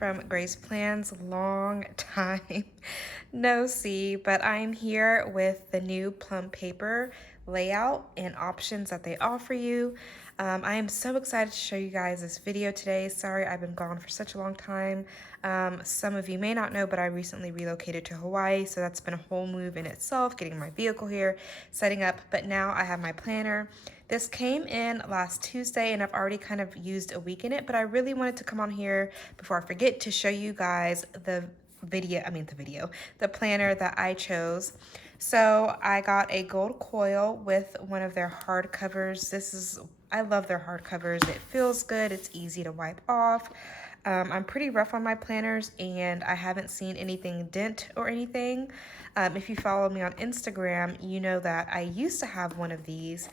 from Grace Plans. Long time no see, but I'm here with the new Plum Paper layout and options that they offer you. I am so excited to show you guys this video today. Sorry I've been gone for such a long time. Some of you may not know, but I recently relocated to Hawaii, so that's been a whole move in itself, getting my vehicle here, setting up, but now I have my planner. This came in last Tuesday and I've already kind of used a week in it, but I really wanted to come on here before I forget to show you guys the planner that I chose. So I got a gold coil with one of their hard covers. I love their hard covers. It feels good. It's easy to wipe off. I'm pretty rough on my planners and I haven't seen anything dent or anything. If you follow me on Instagram, you know that I used to have one of these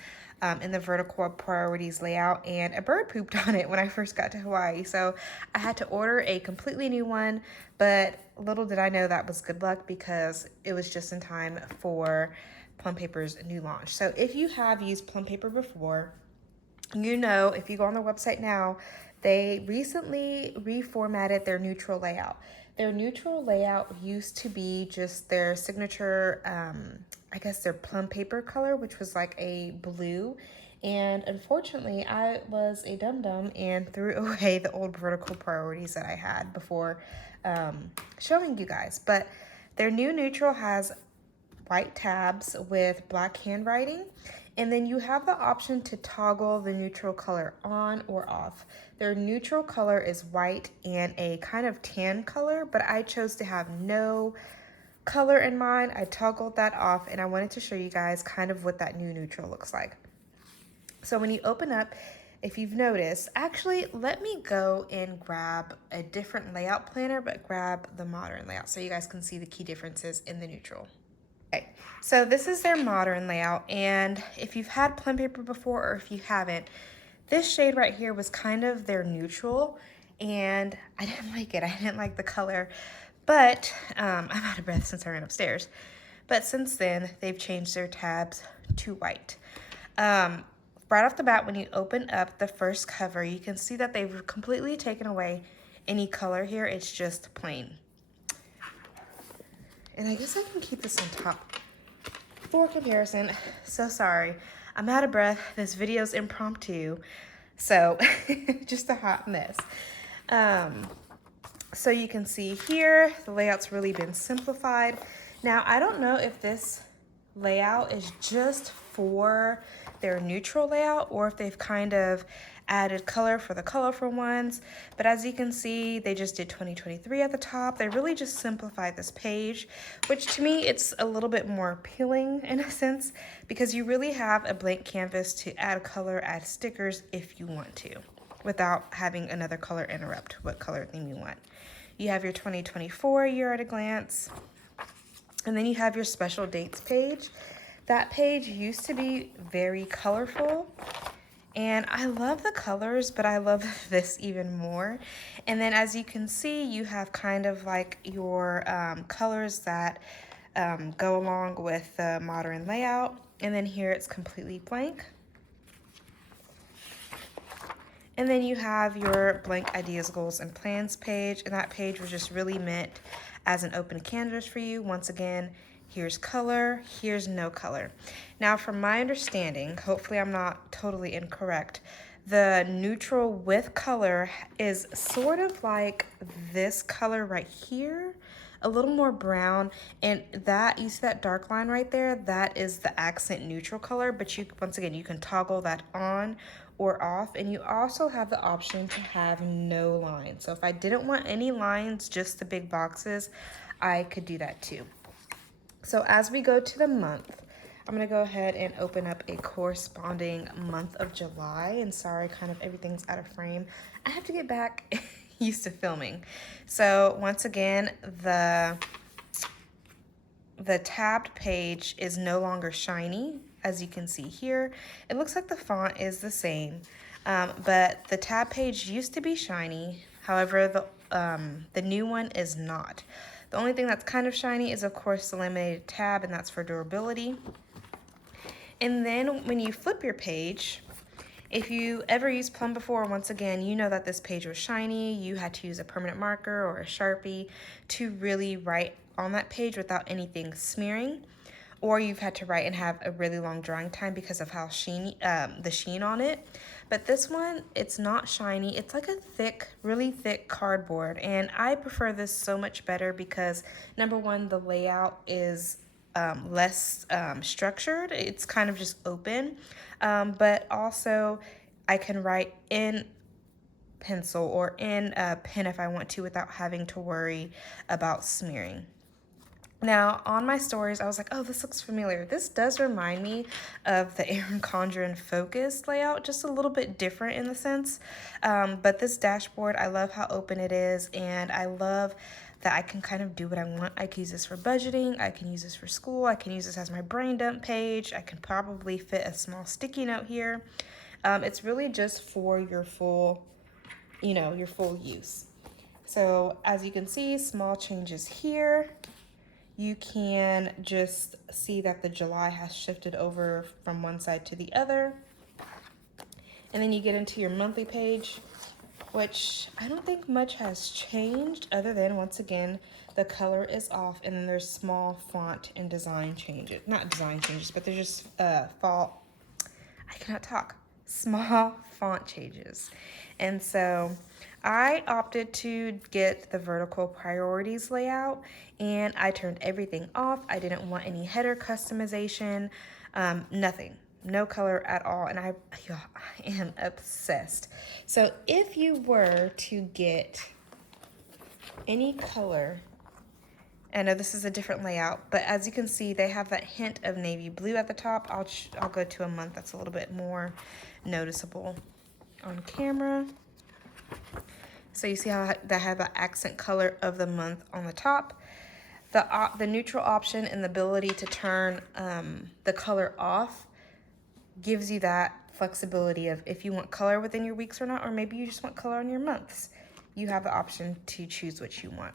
in the vertical priorities layout, and a bird pooped on it when I first got to Hawaii. So I had to order a completely new one, but little did I know that was good luck because it was just in time for Plum Paper's new launch. So if you have used Plum Paper before, you know, if you go on their website now, they recently reformatted their neutral layout. Their neutral layout used to be just their signature, I guess their plum paper color, which was like a blue. And unfortunately, I was a dum-dum and threw away the old vertical priorities that I had before showing you guys. But their new neutral has white tabs with black handwriting, and then you have the option to toggle the neutral color on or off. Their neutral color is white and a kind of tan color, but I chose to have no color in mine. I toggled that off and I wanted to show you guys kind of what that new neutral looks like. So when you open up, if you've noticed, actually let me go and grab a different layout planner, but grab the modern layout so you guys can see the key differences in the neutral. Okay, so this is their modern layout, and if you've had Plum Paper before or if you haven't, this shade right here was kind of their neutral, and I didn't like it. I didn't like the color, but I'm out of breath since I ran upstairs. But since then, they've changed their tabs to white. Right off the bat, when you open up the first cover, you can see that they've completely taken away any color here. It's just plain. And I guess I can keep this on top for comparison. So sorry, I'm out of breath. This video's impromptu, so just a hot mess. So you can see here, the layout's really been simplified. Now, I don't know if this layout is just for their neutral layout or if they've kind of added color for the colorful ones, but as you can see, they just did 2023 at the top. They really just simplified this page, which to me, it's a little bit more appealing in a sense, because you really have a blank canvas to add color, add stickers if you want to, without having another color interrupt what color theme you want. You have your 2024 year at a glance, and then you have your special dates page. That page used to be very colorful, and I love the colors, but I love this even more. And then as you can see, you have kind of like your colors that go along with the modern layout. And then here it's completely blank. And then you have your blank ideas, goals, and plans page. And that page was just really meant as an open canvas for you. Once again, here's color, here's no color. Now, from my understanding, hopefully I'm not totally incorrect, the neutral with color is sort of like this color right here, a little more brown, and that, you see that dark line right there? That is the accent neutral color, but you, once again, you can toggle that on or off, and you also have the option to have no lines. So if I didn't want any lines, just the big boxes, I could do that too. So as we go to the month, I'm gonna go ahead and open up a corresponding month of July. And sorry, kind of everything's out of frame. I have to get back used to filming. So once again, the tabbed page is no longer shiny, as you can see here. It looks like the font is the same, but the tab page used to be shiny. However, the new one is not. The only thing that's kind of shiny is, of course, the laminated tab, and that's for durability. And then when you flip your page, If you ever used Plum before, once again, you know that this page was shiny. You had to use a permanent marker or a Sharpie to really write on that page without anything smearing. Or you've had to write and have a really long drawing time because of how the sheen on it. But this one, it's not shiny. It's like a thick, really thick cardboard. And I prefer this so much better because, number one, the layout is less structured. It's kind of just open. But also, I can write in pencil or in a pen if I want to without having to worry about smearing. Now, on my stories, I was like, oh, this looks familiar. This does remind me of the Erin Condren Focus layout, just a little bit different in the sense. But this dashboard, I love how open it is, and I love that I can kind of do what I want. I can use this for budgeting. I can use this for school. I can use this as my brain dump page. I can probably fit a small sticky note here. It's really just for your full, your full use. So as you can see, small changes here. You can just see that the July has shifted over from one side to the other. And then you get into your monthly page, which I don't think much has changed other than, once again, the color is off and then there's small font and design changes. Not design changes, but there's just small font changes. And so I opted to get the vertical priorities layout and I turned everything off. I didn't want any header customization, nothing, no color at all. And I am obsessed. So if you were to get any color, I know this is a different layout, but as you can see, they have that hint of navy blue at the top. I'll go to a month that's a little bit more noticeable on camera. So you see how they have an accent color of the month on the top. The neutral option and the ability to turn the color off gives you that flexibility of if you want color within your weeks or not, or maybe you just want color on your months. You have the option to choose what you want.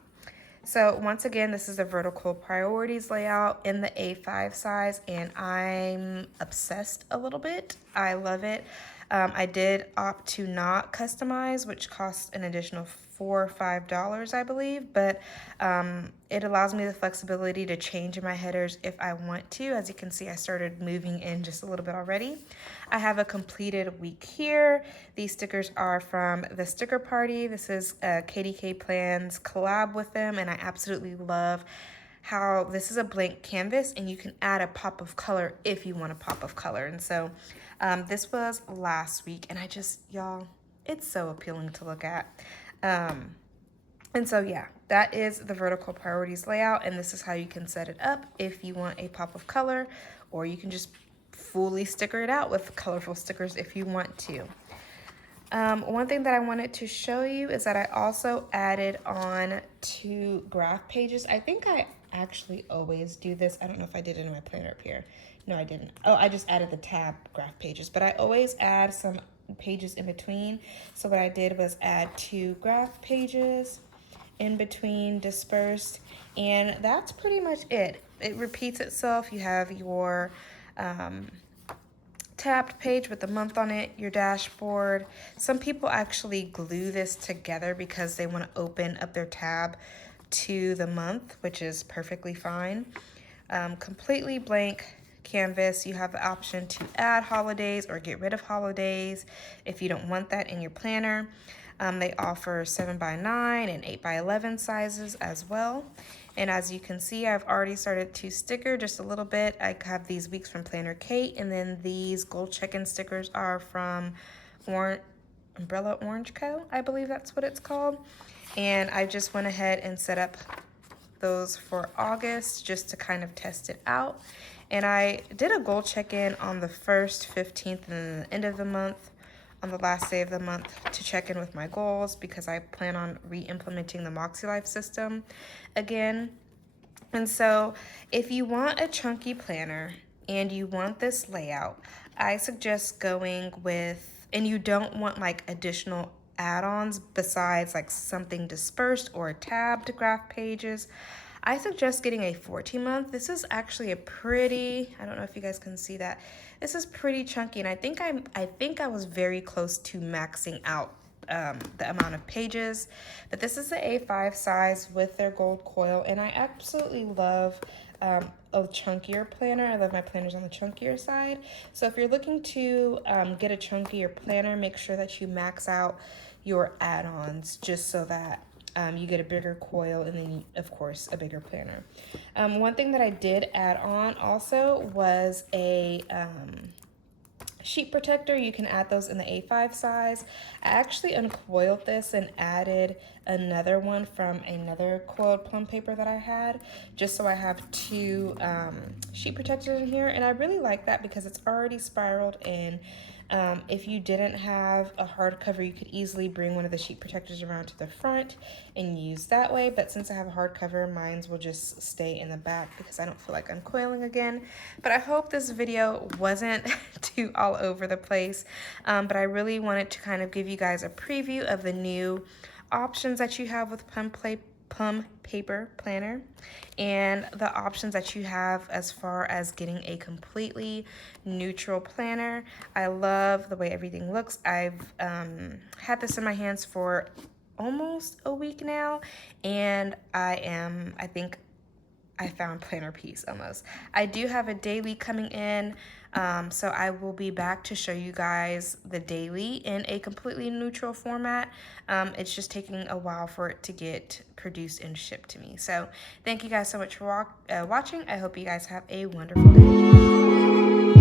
So once again, this is a vertical priorities layout in the A5 size, and I'm obsessed a little bit. I love it. I did opt to not customize, which costs an additional $4 or $5, I believe, but it allows me the flexibility to change my headers if I want to. As you can see, I started moving in just a little bit already. I have a completed week here. These stickers are from the Sticker Party. This is KDK Plans collab with them, and I absolutely love how this is a blank canvas and you can add a pop of color if you want a pop of color. And so this was last week, and y'all, it's so appealing to look at. And so yeah, that is the vertical priorities layout, and this is how you can set it up if you want a pop of color, or you can just fully sticker it out with colorful stickers if you want to. One thing that I wanted to show you is that I also added on 2 graph pages. I think I actually always do this. I don't know if I did it in my planner up here. No, I didn't. Oh, I just added the tab graph pages, but I always add some pages in between. So what I did was add 2 graph pages in between dispersed, and that's pretty much it. It repeats itself. You have your tabbed page with the month on it, your dashboard. Some people actually glue this together because they want to open up their tab to the month, which is perfectly fine. Completely blank canvas. You have the option to add holidays or get rid of holidays if you don't want that in your planner. They offer 7x9 and 8x11 sizes as well. And as you can see, I've already started to sticker just a little bit. I have these weeks from Planner Kate, and then these gold check-in stickers are from Umbrella Orange Co. I believe that's what it's called. And I just went ahead and set up those for August just to kind of test it out. And I did a goal check-in on the 1st, 15th, and then the end of the month, on the last day of the month, to check in with my goals because I plan on re-implementing the Moxie Life system again. And so if you want a chunky planner and you want this layout, I suggest going with, and you don't want like additional add-ons besides like something dispersed or tabbed graph pages, I suggest getting a 14-month. This is actually a pretty, I don't know if you guys can see that. This is pretty chunky, and I think I was very close to maxing out the amount of pages. But this is the A5 size with their gold coil, and I absolutely love a chunkier planner. I love my planners on the chunkier side. So if you're looking to get a chunkier planner, make sure that you max out your add-ons just so that you get a bigger coil and then, of course, a bigger planner. One thing that I did add on also was a sheet protector. You can add those in the A5 size. I actually uncoiled this and added another one from another coiled plum paper that I had, just so I have two sheet protectors in here. And I really like that because it's already spiraled in. If you didn't have a hardcover, you could easily bring one of the sheet protectors around to the front and use that way. But since I have a hardcover, mine will just stay in the back because I don't feel like uncoiling again. But I hope this video wasn't too all over the place. But I really wanted to kind of give you guys a preview of the new options that you have with Plum Paper Planner and the options that you have as far as getting a completely neutral planner. I love the way everything looks. I've had this in my hands for almost a week now, and I think I found planner peace almost. I do have a daily coming in, so I will be back to show you guys the daily in a completely neutral format. It's just taking a while for it to get produced and shipped to me. So thank you guys so much for watching. I hope you guys have a wonderful day.